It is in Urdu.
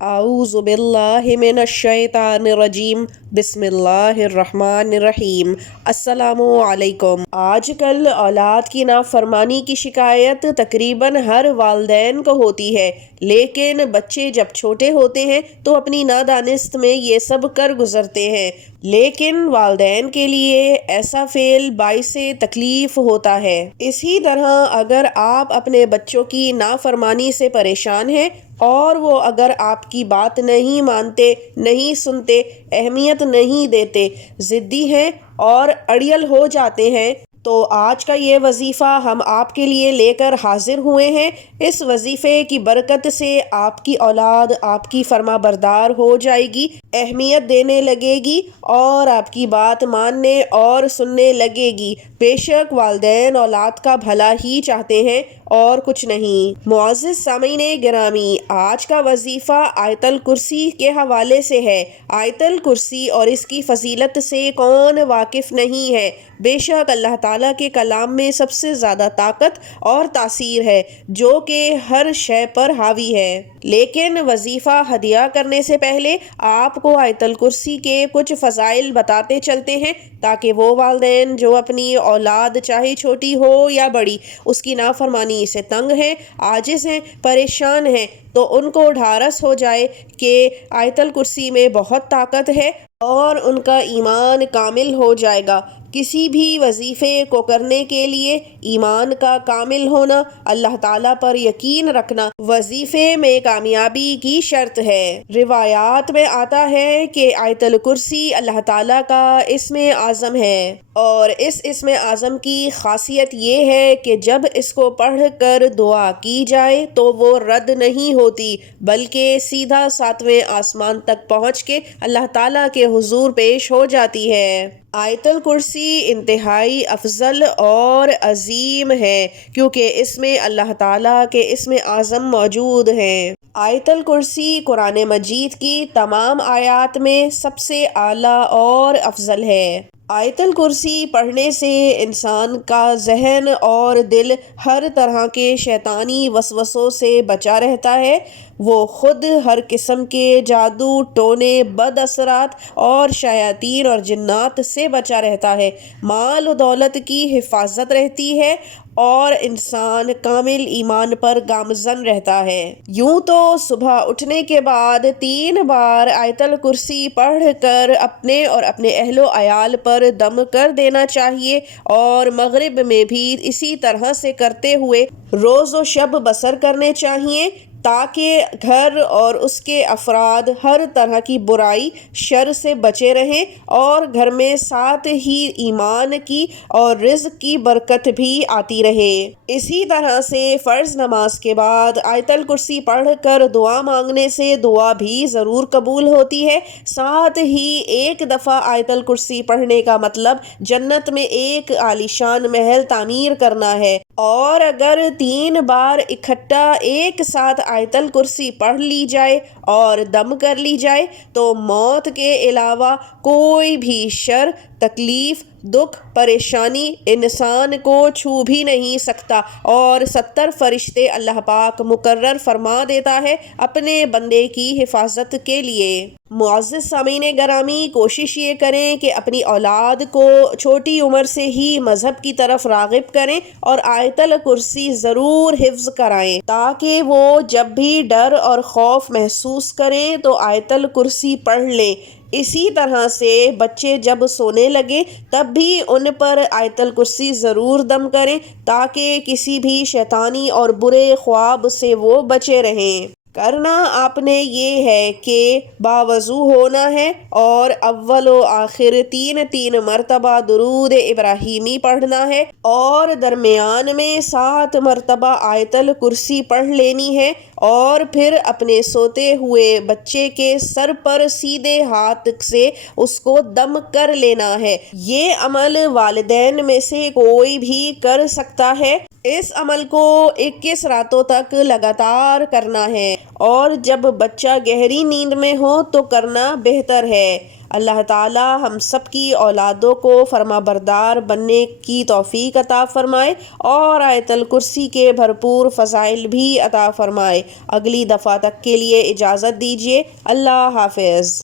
اعوذ باللہ من الشیطان الرجیم بسم اللہ الرحمن الرحیم۔ السلام علیکم۔ آج کل اولاد کی نافرمانی کی شکایت تقریباً ہر والدین کو ہوتی ہے، لیکن بچے جب چھوٹے ہوتے ہیں تو اپنی نادانست میں یہ سب کر گزرتے ہیں، لیکن والدین کے لیے ایسا فعل باعث تکلیف ہوتا ہے۔ اسی طرح اگر آپ اپنے بچوں کی نافرمانی سے پریشان ہیں اور وہ اگر آپ کی بات نہیں مانتے، نہیں سنتے، اہمیت نہیں دیتے، ضدی ہیں اور اڑیل ہو جاتے ہیں، تو آج کا یہ وظیفہ ہم آپ کے لیے لے کر حاضر ہوئے ہیں۔ اس وظیفے کی برکت سے آپ کی اولاد آپ کی فرما بردار ہو جائے گی، اہمیت دینے لگے گی اور آپ کی بات ماننے اور سننے لگے گی۔ بے شک والدین اولاد کا بھلا ہی چاہتے ہیں اور کچھ نہیں۔ معزز سامعین گرامی، آج کا وظیفہ آیت الکرسی کے حوالے سے ہے۔ آیت الکرسی اور اس کی فضیلت سے کون واقف نہیں ہے؟ بے شک اللہ تعالیٰ کے کلام میں سب سے زیادہ طاقت اور تاثیر ہے، جو کہ ہر شے پر حاوی ہے۔ لیکن وظیفہ ہدیہ کرنے سے پہلے آپ کو آیت الکرسی کے کچھ فضائل بتاتے چلتے ہیں، تاکہ وہ والدین جو اپنی اولاد چاہے چھوٹی ہو یا بڑی، اس کی نافرمانی سے تنگ ہیں، عاجز ہیں، پریشان ہیں، تو ان کو ڈھارس ہو جائے کہ آیت الکرسی میں بہت طاقت ہے اور ان کا ایمان کامل ہو جائے گا۔ کسی بھی وظیفے کو کرنے کے لیے ایمان کا کامل ہونا، اللہ تعالیٰ پر یقین رکھنا وظیفے میں کامیابی کی شرط ہے۔ روایات میں آتا ہے کہ آیت الکرسی اللہ تعالیٰ کا اسم اعظم ہے، اور اس اسم اعظم کی خاصیت یہ ہے کہ جب اس کو پڑھ کر دعا کی جائے تو وہ رد نہیں ہوتی، بلکہ سیدھا 7ویں آسمان تک پہنچ کے اللہ تعالیٰ کے حضور پیش ہو جاتی ہے۔ آیت الکرسی انتہائی افضل اور عظیم ہے، کیونکہ اس میں اللہ تعالیٰ کے اسم اعظم موجود ہیں۔ آیت الکرسی قرآن مجید کی تمام آیات میں سب سے اعلیٰ اور افضل ہے۔ آیت الکرسی پڑھنے سے انسان کا ذہن اور دل ہر طرح کے شیطانی وسوسوں سے بچا رہتا ہے۔ وہ خود ہر قسم کے جادو ٹونے، بد اثرات اور شیاطین اور جنات سے بچا رہتا ہے۔ مال و دولت کی حفاظت رہتی ہے اور انسان کامل ایمان پر گامزن رہتا ہے۔ یوں تو صبح اٹھنے کے بعد 3 بار آیت الکرسی پڑھ کر اپنے اور اپنے اہل و عیال پر دم کر دینا چاہیے، اور مغرب میں بھی اسی طرح سے کرتے ہوئے روز و شب بسر کرنے چاہیے، تاکہ گھر اور اس کے افراد ہر طرح کی برائی، شر سے بچے رہیں اور گھر میں ساتھ ہی ایمان کی اور رزق کی برکت بھی آتی رہے۔ اسی طرح سے فرض نماز کے بعد آیت الکرسی پڑھ کر دعا مانگنے سے دعا بھی ضرور قبول ہوتی ہے۔ ساتھ ہی ایک دفعہ آیت الکرسی پڑھنے کا مطلب جنت میں ایک عالیشان محل تعمیر کرنا ہے، اور اگر 3 بار اکٹھا ایک ساتھ آیت الکرسی پڑھ لی جائے اور دم کر لی جائے تو موت کے علاوہ کوئی بھی شر، تکلیف، دکھ، پریشانی انسان کو چھو بھی نہیں سکتا، اور 70 فرشتے اللہ پاک مقرر فرما دیتا ہے اپنے بندے کی حفاظت کے لیے۔ معزز سامعین گرامی، کوشش یہ کریں کہ اپنی اولاد کو چھوٹی عمر سے ہی مذہب کی طرف راغب کریں اور آیت الکرسی ضرور حفظ کرائیں، تاکہ وہ جب بھی ڈر اور خوف محسوس کریں تو آیت الکرسی پڑھ لیں۔ اسی طرح سے بچے جب سونے لگیں تب بھی ان پر آیت الکرسی ضرور دم کریں، تاکہ کسی بھی شیطانی اور برے خواب سے وہ بچے رہیں۔ کرنا آپ نے یہ ہے کہ باوضو ہونا ہے اور اول و آخر 3 مرتبہ درود ابراہیمی پڑھنا ہے، اور درمیان میں 7 مرتبہ آیت الکرسی پڑھ لینی ہے، اور پھر اپنے سوتے ہوئے بچے کے سر پر سیدھے ہاتھ سے اس کو دم کر لینا ہے۔ یہ عمل والدین میں سے کوئی بھی کر سکتا ہے۔ اس عمل کو 21 راتوں تک لگاتار کرنا ہے، اور جب بچہ گہری نیند میں ہو تو کرنا بہتر ہے۔ اللہ تعالی ہم سب کی اولادوں کو فرما بردار بننے کی توفیق عطا فرمائے اور آیت الکرسی کے بھرپور فضائل بھی عطا فرمائے۔ اگلی دفعہ تک کے لیے اجازت دیجیے۔ اللہ حافظ۔